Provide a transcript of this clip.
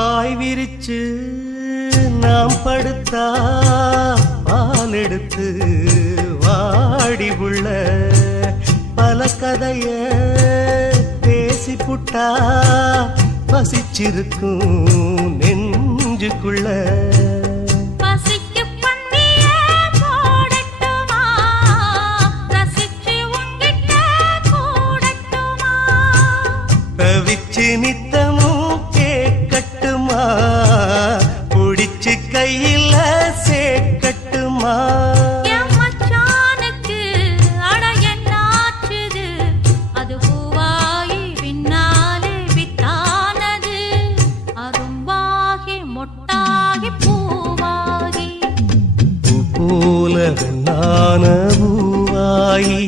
பாய் விரிச்சு நாம் படுத்தா பால் எடுத்து வாடி உள்ள பல கதைய பேசி புட்டா பசிச்சிருக்கும் நெஞ்சுக்குள்ள தவிச்சு நித்தமும் கேட்கட்டுமா புடிச்சு கையில சேர்க்கட்டுமா அது பூவாகி பின்னாலே வித்தானது அரும்பாகி மொட்டாகி பூவாகி பூ போல வெண்ணான பூவாயி